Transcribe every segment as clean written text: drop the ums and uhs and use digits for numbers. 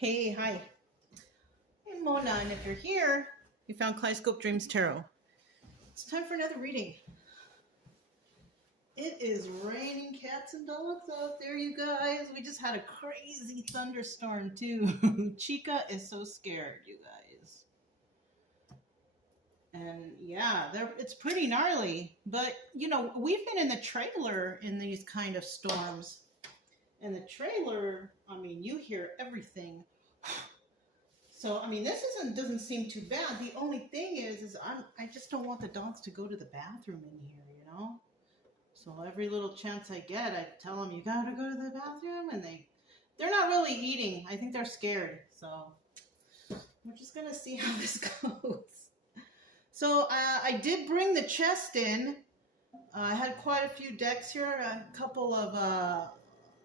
Hey, hi. Hey, Mona, and if you're here, you found Kaleidoscope Dreams Tarot. It's time for another reading. It is raining cats and dogs out there, you guys. We just had a crazy thunderstorm, too. Chica is so scared, you guys. And yeah, it's pretty gnarly. But, you know, we've been in the trailer in these kind of storms. And the trailer, I mean, you hear everything. So, I mean, this doesn't seem too bad. The only thing is I just don't want the dogs to go to the bathroom in here, you know? So every little chance I get, I tell them, you gotta go to the bathroom, and they're not really eating. I think they're scared. So we're just gonna see how this goes. So I did bring the chest in. I had quite a few decks here, a couple of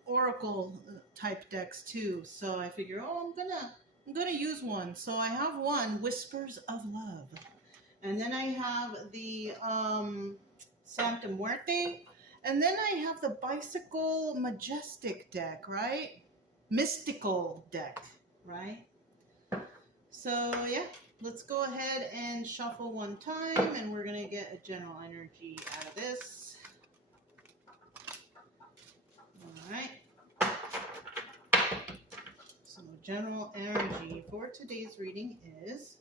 oracle type decks too. So I figure, I'm gonna use one. So I have one, Whispers of Love. And then I have the Santa Muerte. And then I have the Bicycle Majestic deck, right? Mystical deck, right? So yeah, let's go ahead and shuffle one time, and we're gonna get a general energy out of this. All right. So general energy for today's reading is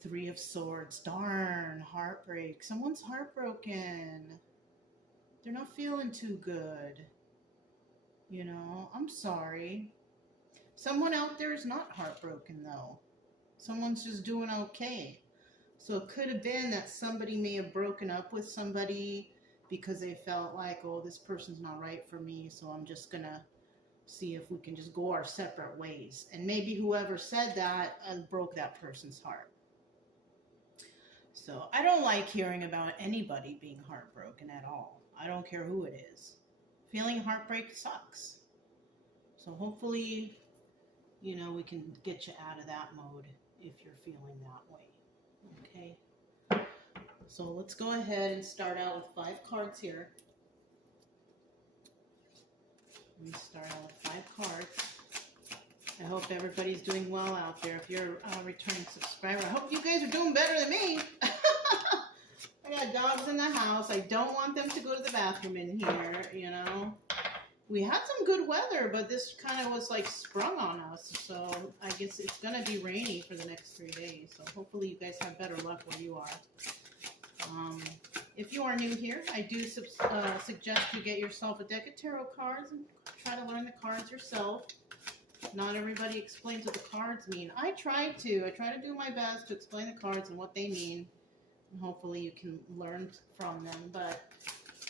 Three of Swords. Darn, heartbreak. Someone's heartbroken. They're not feeling too good. You know, I'm sorry. Someone out there is not heartbroken though. Someone's just doing okay. So it could have been that somebody may have broken up with somebody because they felt like, oh, this person's not right for me, so I'm just gonna see if we can just go our separate ways. And maybe whoever said that broke that person's heart. So I don't like hearing about anybody being heartbroken at all. I don't care who it is. Feeling heartbreak sucks. So hopefully, you know, we can get you out of that mode if you're feeling that way. Okay. So let's go ahead and start out with 5 cards here. We start out with 5 cards. I hope everybody's doing well out there. If you're a returning subscriber, I hope you guys are doing better than me. I got dogs in the house. I don't want them to go to the bathroom in here, you know. We had some good weather, but this kind of was like sprung on us. So I guess it's going to be rainy for the next 3 days. So hopefully you guys have better luck where you are. If you are new here, I do suggest you get yourself a deck of tarot cards and try to learn the cards yourself. Not everybody explains what the cards mean. I try to do my best to explain the cards and what they mean. And hopefully you can learn from them. But,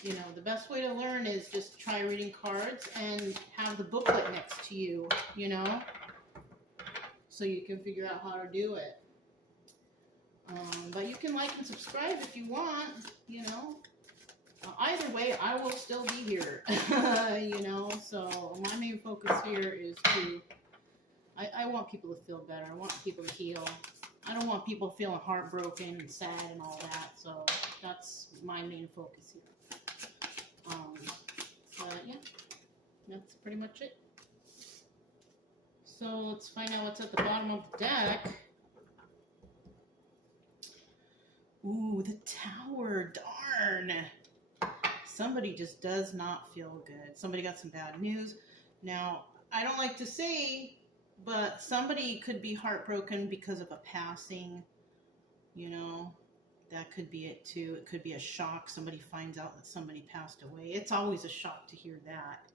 you know, the best way to learn is just try reading cards and have the booklet next to you, you know, so you can figure out how to do it. But you can like and subscribe if you want, you know. Either way, I will still be here, you know. So my main focus here is I want people to feel better. I want people to heal. I don't want people feeling heartbroken and sad and all that. So that's my main focus here. But yeah, that's pretty much it. So let's find out what's at the bottom of the deck. Ooh, the Tower. Darn. Somebody just does not feel good. Somebody got some bad news. Now, I don't like to say, but somebody could be heartbroken because of a passing. You know, that could be it too. It could be a shock. Somebody finds out that somebody passed away. It's always a shock to hear that.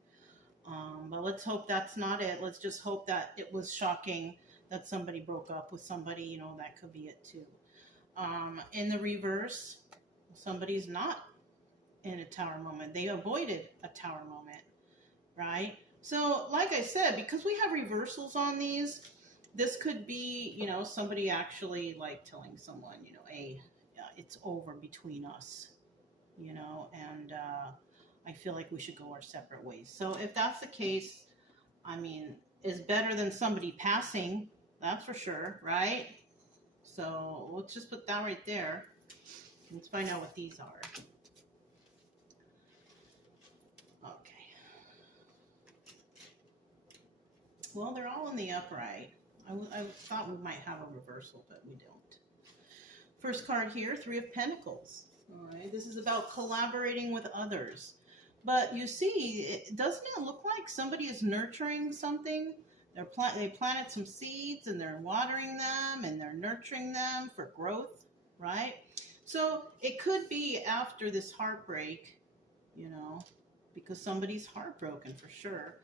But let's hope that's not it. Let's just hope that it was shocking that somebody broke up with somebody. You know, that could be it too. In the reverse, somebody's not in a tower moment. They avoided a tower moment, right? So, like I said, because we have reversals on these, this could be, you know, somebody actually like telling someone, you know, hey, it's over between us, you know, and I feel like we should go our separate ways. So if that's the case, I mean, it's better than somebody passing, that's for sure, right? So let's just put that right there. Let's find out what these are. Well, they're all in the upright. I thought we might have a reversal, but we don't. First card here, Three of Pentacles. All right, this is about collaborating with others. But you see, doesn't it look like somebody is nurturing something? They planted some seeds and they're watering them and they're nurturing them for growth, right? So it could be after this heartbreak, you know, because somebody's heartbroken for sure.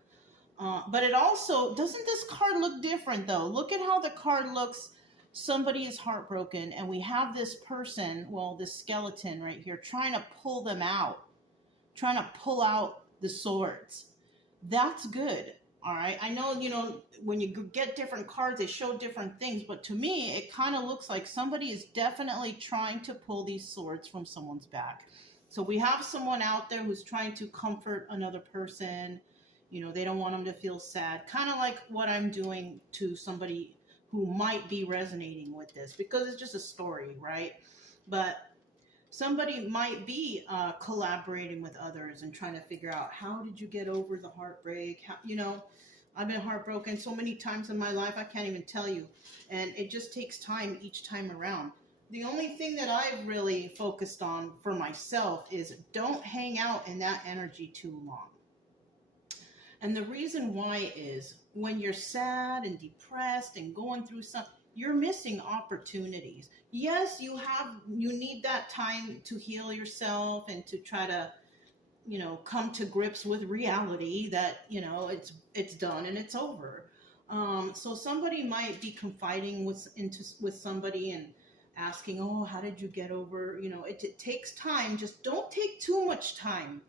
But it also, doesn't this card look different though? Look at how the card looks. Somebody is heartbroken and we have this person, well, this skeleton right here, trying to pull them out, trying to pull out the swords. That's good. All right. I know, you know, when you get different cards, they show different things, but to me, it kind of looks like somebody is definitely trying to pull these swords from someone's back. So we have someone out there who's trying to comfort another person. You know, they don't want them to feel sad. Kind of like what I'm doing to somebody who might be resonating with this, because it's just a story, right? But somebody might be collaborating with others and trying to figure out, how did you get over the heartbreak? How, you know, I've been heartbroken so many times in my life, I can't even tell you. And it just takes time each time around. The only thing that I've really focused on for myself is don't hang out in that energy too long. And the reason why is when you're sad and depressed and going through something, you're missing opportunities. Yes, you need that time to heal yourself and to try to, you know, come to grips with reality that, you know, it's done and it's over. So somebody might be confiding with somebody and asking, oh, how did you get over? You know, it takes time. Just don't take too much time.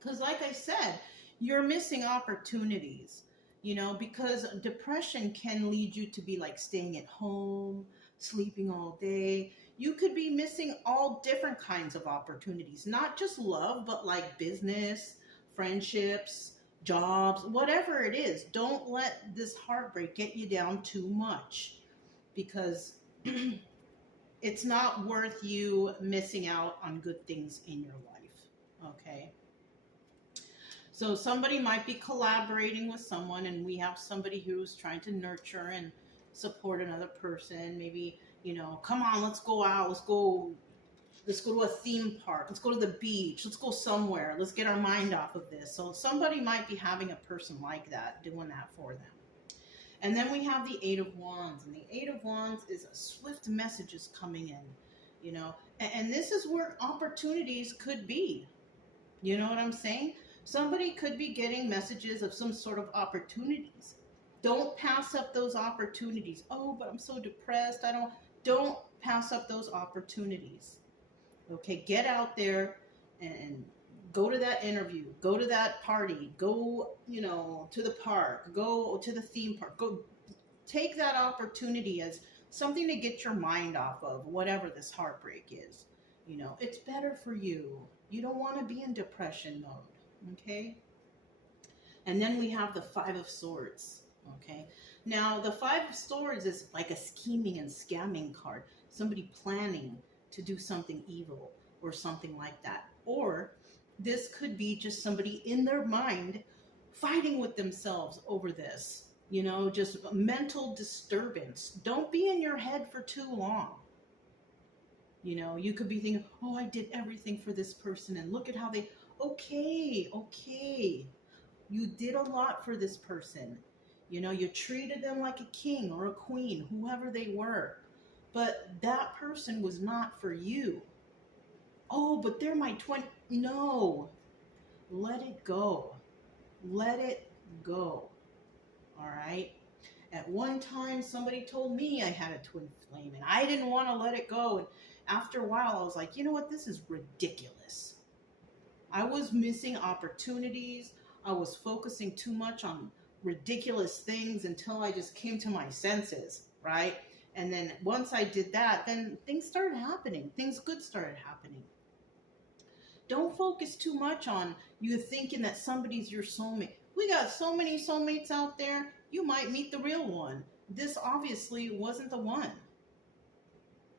Because like I said, you're missing opportunities. You know, because depression can lead you to be like staying at home, sleeping all day. You could be missing all different kinds of opportunities, not just love, but like business, friendships, jobs, whatever it is. Don't let this heartbreak get you down too much, because it's not worth you missing out on good things in your life, okay? So somebody might be collaborating with someone, and we have somebody who's trying to nurture and support another person. Maybe, you know, come on, let's go out. Let's go to a theme park. Let's go to the beach. Let's go somewhere. Let's get our mind off of this. So somebody might be having a person like that, doing that for them. And then we have the Eight of Wands. And the Eight of Wands is swift messages coming in, you know. And this is where opportunities could be. You know what I'm saying? Somebody could be getting messages of some sort of opportunities. Don't pass up those opportunities. Oh, but I'm so depressed. Don't pass up those opportunities. Okay, get out there and go to that interview, go to that party, go, you know, to the park, go to the theme park, go take that opportunity as something to get your mind off of whatever this heartbreak is. You know, it's better for you. You don't want to be in depression mode. Okay, and then we have the Five of Swords. Okay, now the Five of Swords is like a scheming and scamming card. Somebody planning to do something evil or something like that. Or this could be just somebody in their mind fighting with themselves over this. You know, just mental disturbance. Don't be in your head for too long. You know, you could be thinking, oh, I did everything for this person and look at how they... Okay. You did a lot for this person. You know, you treated them like a king or a queen, whoever they were. But that person was not for you. Oh, but they're my twin. No. Let it go. Let it go. All right? At one time, somebody told me I had a twin flame, and I didn't want to let it go. And after a while, I was like, you know what? This is ridiculous. I was missing opportunities. I was focusing too much on ridiculous things until I just came to my senses, right? And then once I did that, then things started happening. Things good started happening. Don't focus too much on you thinking that somebody's your soulmate. We got so many soulmates out there. You might meet the real one. This obviously wasn't the one.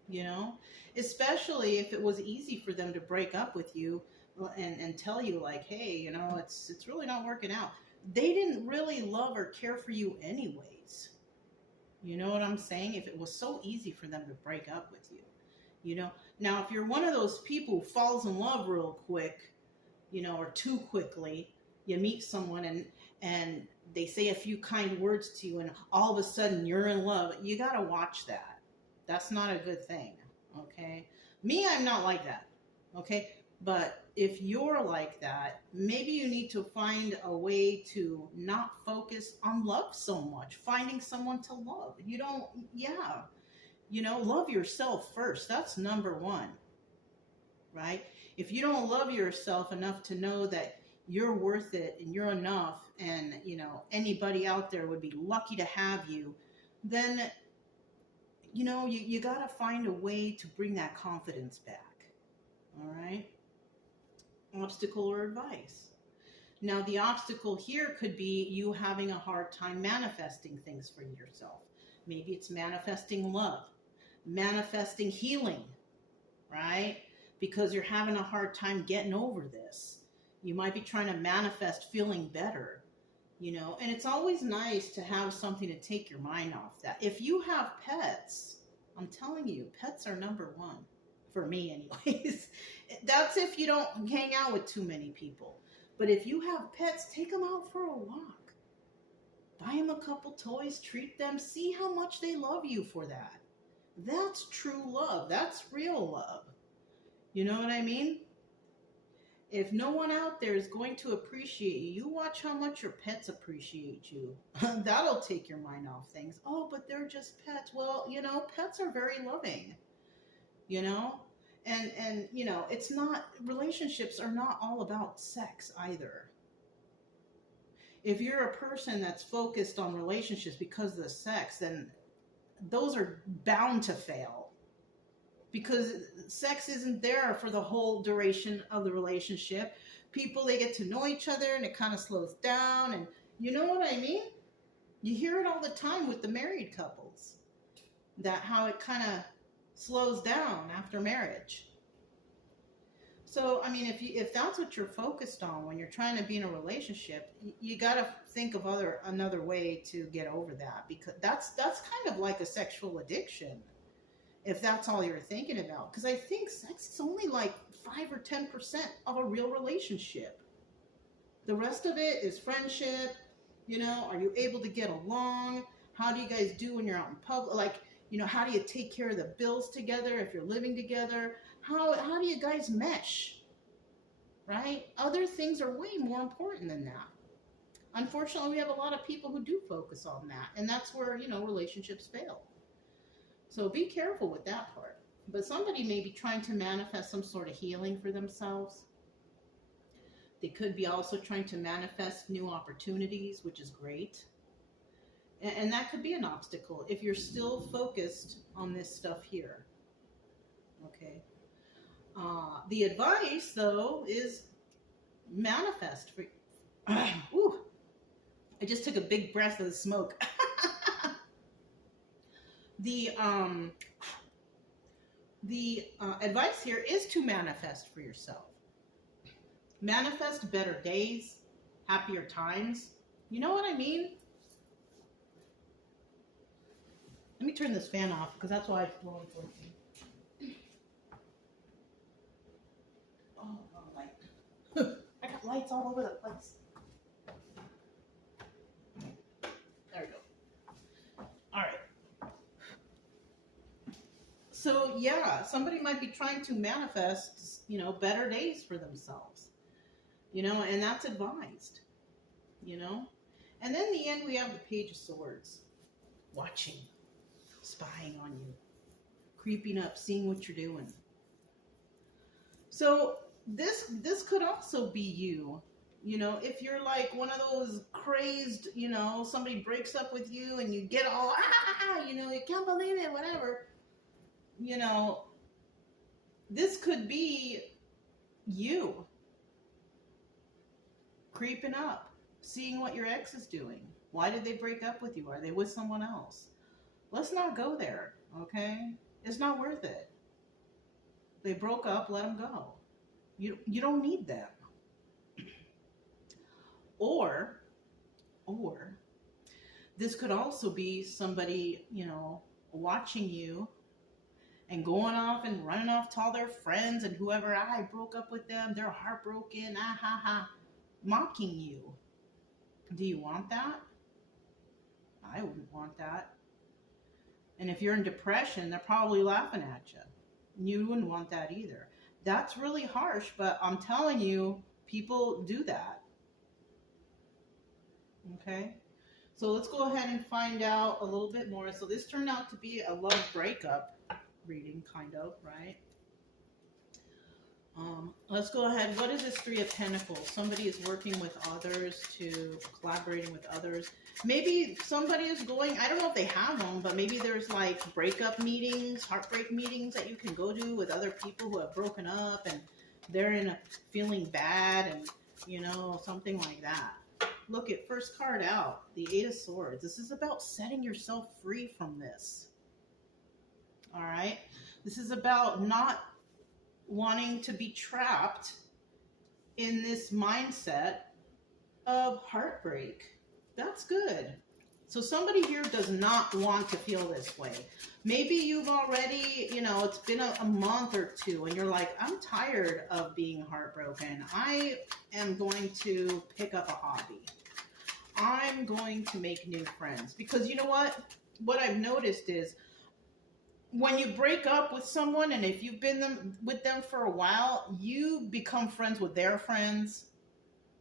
You know? Especially if it was easy for them to break up with you and tell you like, hey, you know, it's really not working out. they didn't really love or care for you anyways. You know what I'm saying? If it was so easy for them to break up with you, you know. Now, if you're one of those people who falls in love real quick, you know, or too quickly, you meet someone and they say a few kind words to you and all of a sudden you're in love, you got to watch that. That's not a good thing, okay? Me, I'm not like that, okay? But if you're like that, maybe you need to find a way to not focus on love so much, finding someone to love. You don't, yeah, you know, love yourself first. That's number one, right? If you don't love yourself enough to know that you're worth it and you're enough and, you know, anybody out there would be lucky to have you, then, you know, you got to find a way to bring that confidence back, all right? Obstacle or advice. Now, the obstacle here could be you having a hard time manifesting things for yourself. Maybe it's manifesting love, manifesting healing, right? Because you're having a hard time getting over this. You might be trying to manifest feeling better, you know, and it's always nice to have something to take your mind off that. If you have pets, I'm telling you, pets are number one. For me anyways. That's if you don't hang out with too many people. But if you have pets, take them out for a walk. Buy them a couple toys, treat them, see how much they love you for that. That's true love. That's real love. You know what I mean? If no one out there is going to appreciate you, you watch how much your pets appreciate you. That'll take your mind off things. Oh, but they're just pets. Well, you know, pets are very loving. You know, and you know, it's not, relationships are not all about sex either. If you're a person that's focused on relationships because of the sex, then those are bound to fail, because sex isn't there for the whole duration of the relationship. People, they get to know each other and it kind of slows down, and you know what I mean? You hear it all the time with the married couples, that how it kind of slows down after marriage. So, I mean, if that's what you're focused on when you're trying to be in a relationship, you got to think of another way to get over that, because that's kind of like a sexual addiction, if that's all you're thinking about. Because I think sex is only like 5 or 10% of a real relationship. The rest of it is friendship. You know, are you able to get along? How do you guys do when you're out in public? Like, you know, how do you take care of the bills together if you're living together? How do you guys mesh, right? Other things are way more important than that. Unfortunately, we have a lot of people who do focus on that, and that's where, you know, relationships fail. So be careful with that part. But somebody may be trying to manifest some sort of healing for themselves. They could be also trying to manifest new opportunities, which is great. And that could be an obstacle if you're still focused on this stuff here. Okay. The advice, though, is manifest. Ooh, I just took a big breath of the smoke. The advice here is to manifest for yourself. Manifest better days, happier times. You know what I mean? Let me turn this fan off, because that's why it's blowing towards me. Oh, light. I got lights all over the place. There we go. All right. So, yeah, somebody might be trying to manifest, you know, better days for themselves. You know, and that's advised. You know? And then in the end, we have the Page of Swords. Watching. Spying on you, creeping up, seeing what you're doing. So this could also be you. You know, if you're like one of those crazed, you know, somebody breaks up with you and you get all, you know, you can't believe it, whatever. You know, this could be you creeping up, seeing what your ex is doing. Why did they break up with you? Are they with someone else? Let's not go there, okay? It's not worth it. They broke up, let them go. You don't need them. Or Or this could also be somebody, you know, watching you and going off and running off to all their friends and whoever, I broke up with them, they're heartbroken, ah ha ha, mocking you. Do you want that? I wouldn't want that. And if you're in depression, they're probably laughing at you. You wouldn't want that either. That's really harsh, but I'm telling you, people do that. Okay? So let's go ahead and find out a little bit more. So this turned out to be a love breakup reading, kind of, right? Let's go ahead. What is this Three of Pentacles? Somebody is working with others, collaborating with others. Maybe somebody is going, I don't know if they have them, but maybe there's like breakup meetings, heartbreak meetings that you can go to with other people who have broken up and they're feeling bad and, you know, something like that. Look at first card out, the Eight of Swords. This is about setting yourself free from this. All right? This is about not wanting to be trapped in this mindset of heartbreak. That's good. So somebody here does not want to feel this way. Maybe you've already, you know, it's been a month or two and you're like, I'm tired of being heartbroken. I am going to pick up a hobby. I'm going to make new friends. Because you know what? What I've noticed is when you break up with someone and if you've been with them for a while, you become friends with their friends,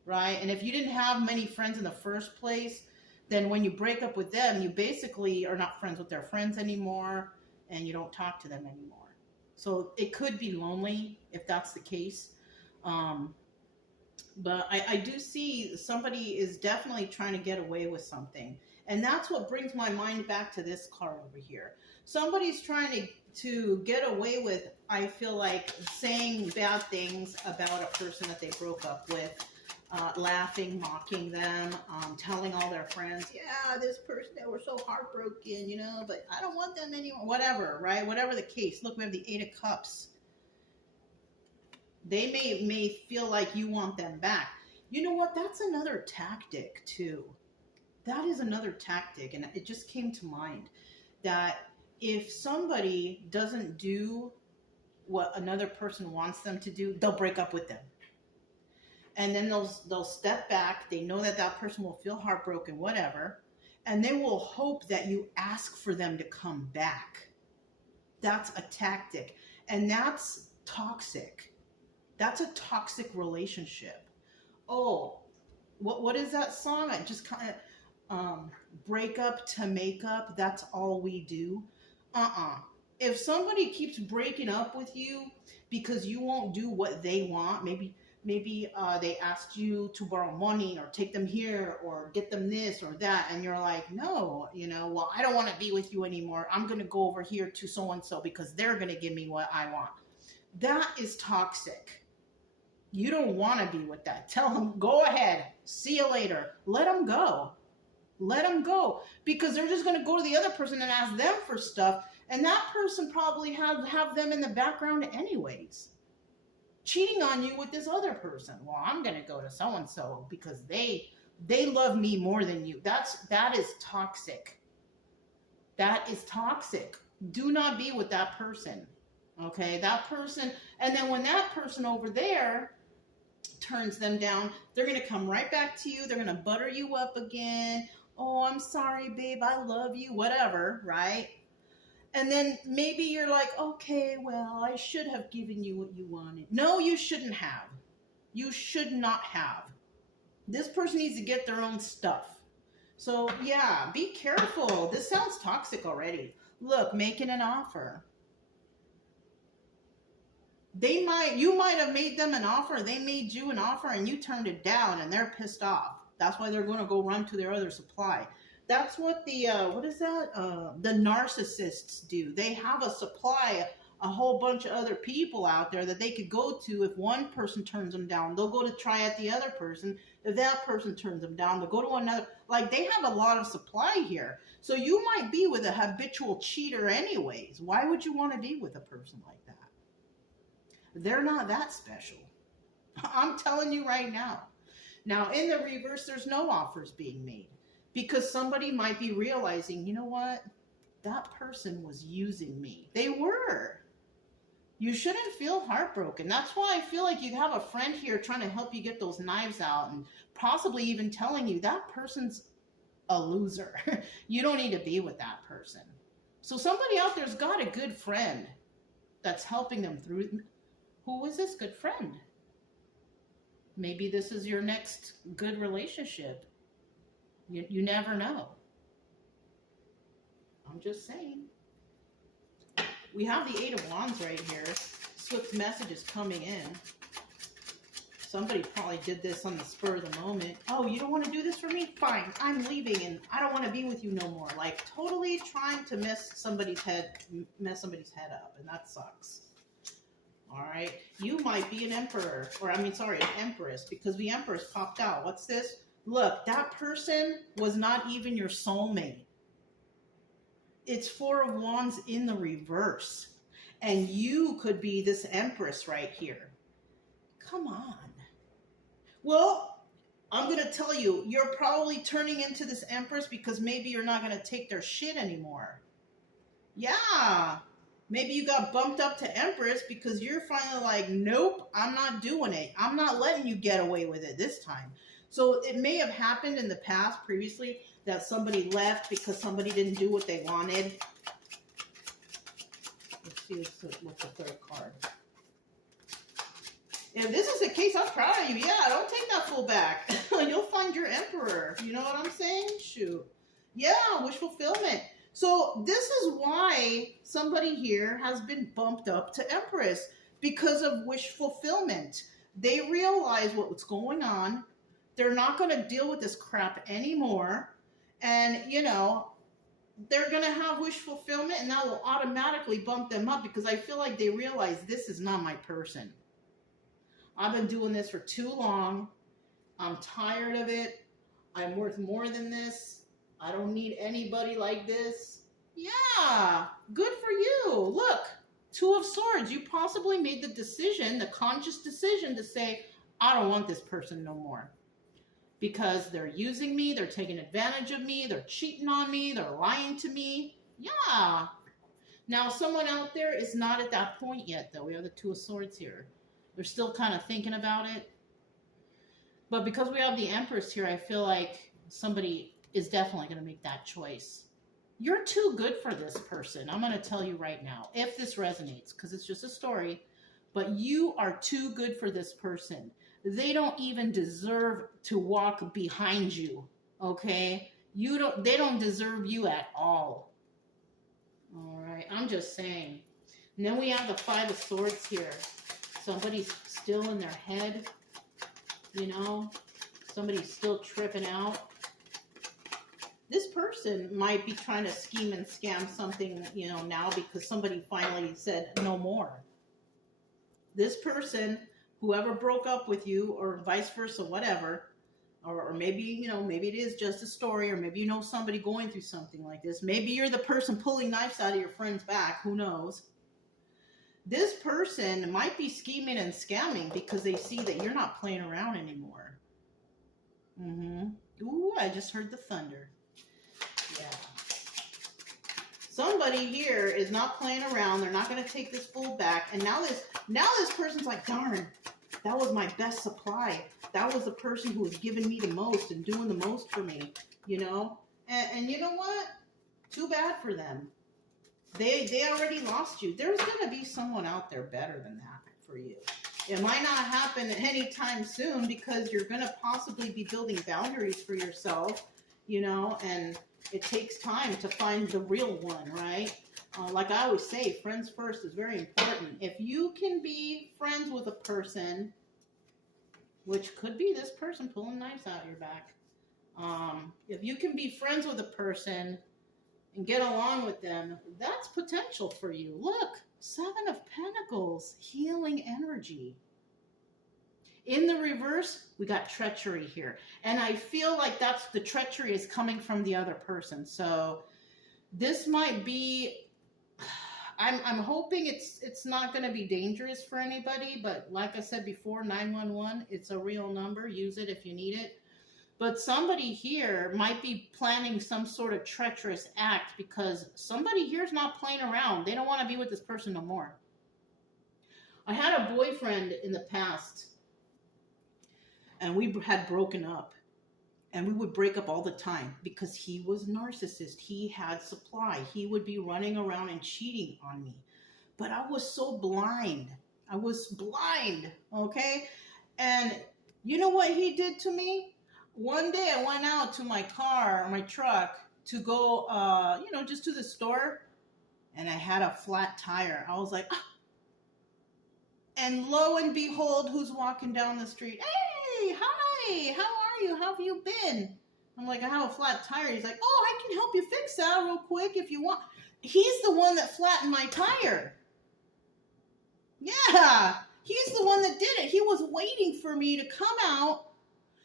right? And if you didn't have many friends in the first place, then when you break up with them, you basically are not friends with their friends anymore and you don't talk to them anymore. So it could be lonely if that's the case. But I do see somebody is definitely trying to get away with something. And that's what brings my mind back to this card over here. Somebody's trying to get away with, I feel like, saying bad things about a person that they broke up with, laughing, mocking them, telling all their friends, yeah, this person, they were so heartbroken, you know, but I don't want them anymore. Whatever, right? Whatever the case. Look, we have the Eight of Cups. They may feel like you want them back. You know what? That's another tactic, too. That is another tactic, and it just came to mind that if somebody doesn't do what another person wants them to do, they'll break up with them. And then they'll step back. They know that that person will feel heartbroken, whatever, and they will hope that you ask for them to come back. That's a tactic, and that's toxic. That's a toxic relationship. Oh, what is that song? I just kind of break up to make up. That's all we do. If somebody keeps breaking up with you because you won't do what they want, maybe they asked you to borrow money or take them here or get them this or that, and you're like, no, you know, well, I don't want to be with you anymore. I'm going to go over here to so-and-so because they're going to give me what I want. That is toxic. You don't want to be with that. Tell them, go ahead. See you later. Let them go. Let them go. Because they're just going to go to the other person and ask them for stuff. And that person probably have them in the background anyways. Cheating on you with this other person. Well, I'm going to go to so-and-so because they love me more than you. That is toxic. That is toxic. Do not be with that person. Okay, that person. And then when that person over there turns them down, they're going to come right back to you. They're going to butter you up again. Oh, I'm sorry, babe. I love you. Whatever, right? And then maybe you're like, okay, well, I should have given you what you wanted. No, you shouldn't have. You should not have. This person needs to get their own stuff. So, yeah, be careful. This sounds toxic already. Look, making an offer. You might have made them an offer, they made you an offer, and you turned it down, and they're pissed off. That's why they're going to go run to their other supply. That's what the narcissists do. They have a supply, a whole bunch of other people out there that they could go to. If one person turns them down, they'll go to try at the other person. If that person turns them down, they'll go to another. Like, they have a lot of supply here. So you might be with a habitual cheater anyways. Why would you want to be with a person like that? They're not that special. I'm telling you right now. Now, in the reverse, there's no offers being made because somebody might be realizing, you know what? That person was using me. They were. You shouldn't feel heartbroken. That's why I feel like you have a friend here trying to help you get those knives out and possibly even telling you that person's a loser. You don't need to be with that person. So somebody out there's got a good friend that's helping them through. Who is this good friend? Maybe this is your next good relationship. You never know. I'm just saying. We have the Eight of Wands right here. Swift messages coming in. Somebody probably did this on the spur of the moment. Oh, you don't want to do this for me? Fine, I'm leaving and I don't want to be with you no more. Like totally trying to mess somebody's head up, and that sucks. All right, you might be an emperor, or an empress, because the empress popped out. What's this? Look, that person was not even your soulmate. It's Four of Wands in the reverse. And you could be this empress right here. Come on. Well, I'm going to tell you, you're probably turning into this empress because maybe you're not going to take their shit anymore. Yeah. Maybe you got bumped up to empress because you're finally like, nope, I'm not doing it. I'm not letting you get away with it this time. So it may have happened in the past previously that somebody left because somebody didn't do what they wanted. Let's see what's the third card. If this is the case, I'm proud of you. Yeah, don't take that fool back. You'll find your emperor. You know what I'm saying? Shoot. Yeah, wish fulfillment. So this is why somebody here has been bumped up to empress, because of wish fulfillment. They realize what's going on. They're not going to deal with this crap anymore. And, you know, they're going to have wish fulfillment, and that will automatically bump them up because I feel like they realize this is not my person. I've been doing this for too long. I'm tired of it. I'm worth more than this. I don't need anybody like this. Yeah, good for you. Look, Two of Swords. You possibly made the decision, the conscious decision to say, I don't want this person no more. Because they're using me, they're taking advantage of me, they're cheating on me, they're lying to me. Yeah. Now, someone out there is not at that point yet, though. We have the Two of Swords here. They're still kind of thinking about it. But because we have the Empress here, I feel like somebody is definitely going to make that choice. You're too good for this person. I'm going to tell you right now, if this resonates, because it's just a story, but you are too good for this person. They don't even deserve to walk behind you, okay? They don't deserve you at all. All right, I'm just saying. And then we have the Five of Swords here. Somebody's still in their head, you know? Somebody's still tripping out. This person might be trying to scheme and scam something, you know, now because somebody finally said no more. This person, whoever broke up with you or vice versa, whatever, or maybe, you know, maybe it is just a story, or maybe you know somebody going through something like this. Maybe you're the person pulling knives out of your friend's back. Who knows? This person might be scheming and scamming because they see that you're not playing around anymore. Ooh, I just heard the thunder. Yeah. Somebody here is not playing around. They're not going to take this fool back. And now this person's like, darn, that was my best supply. That was the person who was giving me the most and doing the most for me, you know? And you know what? Too bad for them. They already lost you. There's going to be someone out there better than that for you. It might not happen anytime soon because you're going to possibly be building boundaries for yourself, you know, and it takes time to find the real one, right? Like I always say, friends first is very important. If you can be friends with a person, which could be this person pulling knives out your back. If you can be friends with a person and get along with them, that's potential for you. Look, Seven of Pentacles, healing energy. In the reverse, we got treachery here. And I feel like that's the treachery is coming from the other person. So this might be I'm hoping it's not going to be dangerous for anybody, but like I said before, 911, it's a real number. Use it if you need it. But somebody here might be planning some sort of treacherous act because somebody here is not playing around. They don't want to be with this person no more. I had a boyfriend in the past, and we had broken up. And we would break up all the time because he was a narcissist. He had supply. He would be running around and cheating on me. But I was so blind. I was blind, okay? And you know what he did to me? One day I went out to my car, my truck, to go, just to the store. And I had a flat tire. I was like, ah. And lo and behold, who's walking down the street? Hey, hi, how are you? How have you been? I'm like, I have a flat tire. He's like, oh, I can help you fix that real quick if you want. He's the one that flattened my tire. Yeah, he's the one that did it. He was waiting for me to come out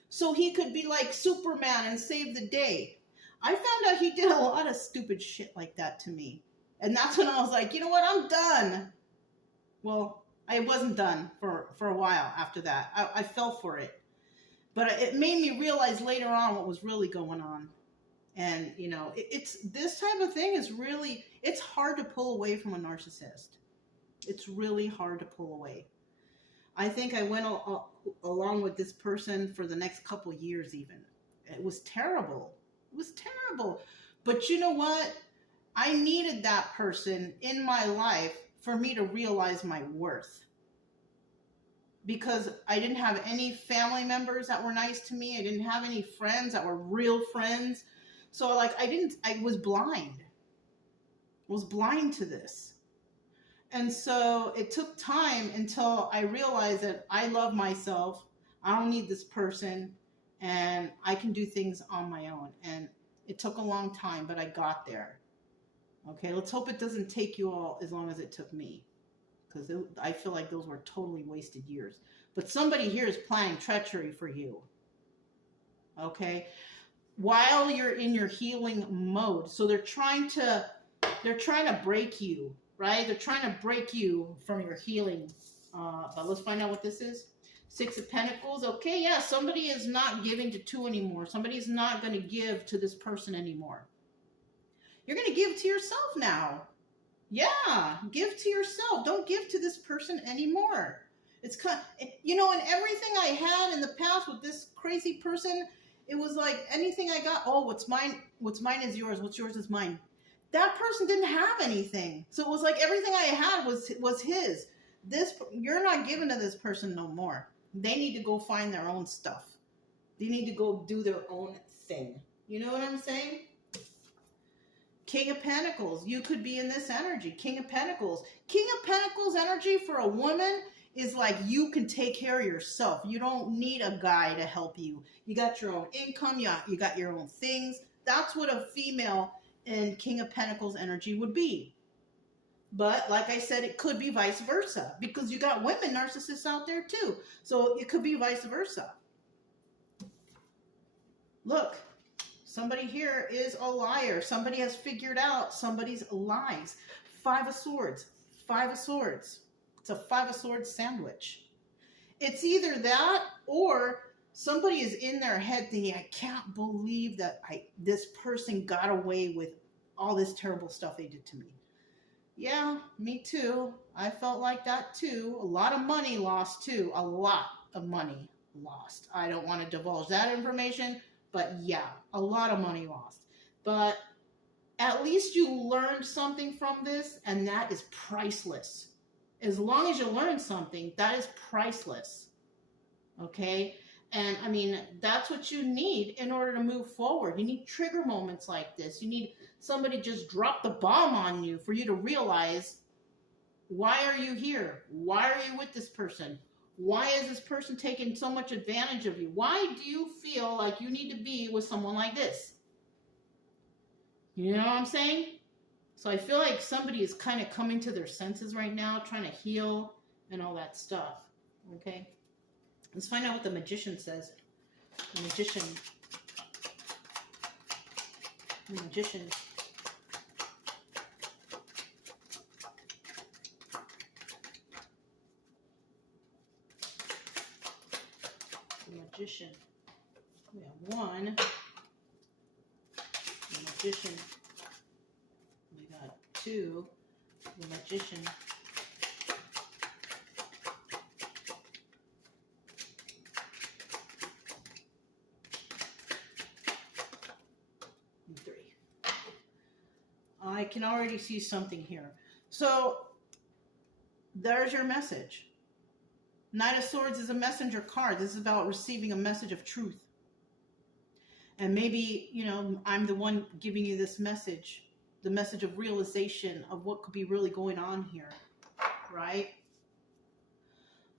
so he could be like Superman and save the day. I found out he did a lot of stupid shit like that to me. And that's when I was like, you know what? I'm done. Well, I wasn't done for a while after that. I fell for it. But it made me realize later on what was really going on. And, it's this type of thing is really, it's hard to pull away from a narcissist. It's really hard to pull away. I think I went along with this person for the next couple years even. It was terrible. It was terrible. But you know what? I needed that person in my life for me to realize my worth. Because I didn't have any family members that were nice to me. I didn't have any friends that were real friends. So I was blind. I was blind to this. And so it took time until I realized that I love myself. I don't need this person and I can do things on my own. And it took a long time, but I got there. Okay, let's hope it doesn't take you all as long as it took me. Because I feel like those were totally wasted years. But somebody here is planning treachery for you. Okay? While you're in your healing mode. So they're trying to break you, right? They're trying to break you from your healing. But let's find out what this is. 6 of Pentacles. Okay, yeah, somebody is not giving to 2 anymore. Somebody is not going to give to this person anymore. You're going to give to yourself now. Yeah, give to yourself. Don't give to this person anymore. It's kind of, and everything I had in the past with this crazy person, it was like anything I got, oh, what's mine is yours, what's yours is mine. That person didn't have anything. So it was like everything I had was his. You're not giving to this person no more. They need to go find their own stuff. They need to go do their own thing. You know what I'm saying? King of Pentacles. You could be in this energy. King of Pentacles. King of Pentacles energy for a woman is like you can take care of yourself. You don't need a guy to help you. You got your own income. You got your own things. That's what a female in King of Pentacles energy would be. But like I said, it could be vice versa because you got women narcissists out there too. So it could be vice versa. Look. Somebody here is a liar. Somebody has figured out somebody's lies. 5 of Swords. 5 of Swords. It's a 5 of Swords sandwich. It's either that or somebody is in their head thinking, I can't believe that this person got away with all this terrible stuff they did to me. Yeah, me too. I felt like that too. A lot of money lost too. A lot of money lost. I don't want to divulge that information. But yeah, a lot of money lost. But at least you learned something from this, and that is priceless. As long as you learn something, that is priceless. Okay? And I mean, that's what you need in order to move forward. You need trigger moments like this. You need somebody just drop the bomb on you for you to realize, why are you here? Why are you with this person? Why is this person taking so much advantage of you? Why do you feel like you need to be with someone like this? You know what I'm saying? So I feel like somebody is kind of coming to their senses right now, trying to heal and all that stuff. Okay? Let's find out what the Magician says. The Magician. The Magician. The Magician. We have 1. The Magician. We got 2. The Magician. And 3. I can already see something here. So there's your message. Knight of Swords is a messenger card. This is about receiving a message of truth. And maybe, you know, I'm the one giving you this message, the message of realization of what could be really going on here, right?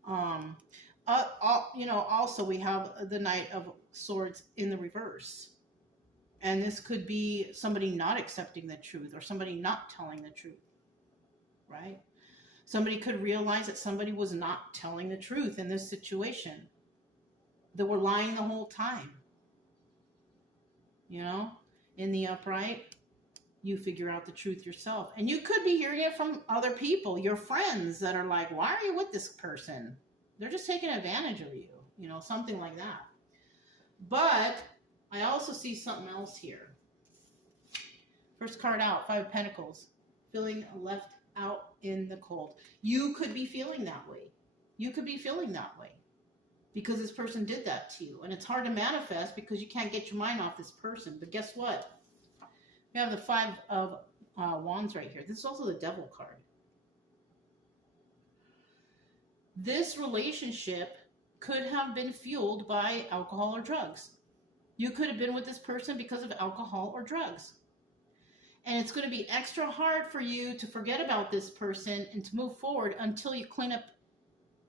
You know, also we have the Knight of Swords in the reverse. And this could be somebody not accepting the truth or somebody not telling the truth, right? Somebody could realize that somebody was not telling the truth in this situation. They were lying the whole time. You know, in the upright, you figure out the truth yourself. And you could be hearing it from other people, your friends that are like, why are you with this person? They're just taking advantage of you, you know, something like that. But I also see something else here. First card out, 5 of Pentacles, feeling left out in the cold. You could be feeling that way. You could be feeling that way because this person did that to you. And it's hard to manifest because you can't get your mind off this person. But guess what? We have the 5 of Wands right here. This is also the Devil card. This relationship could have been fueled by alcohol or drugs. You could have been with this person because of alcohol or drugs. And it's going to be extra hard for you to forget about this person and to move forward until you clean up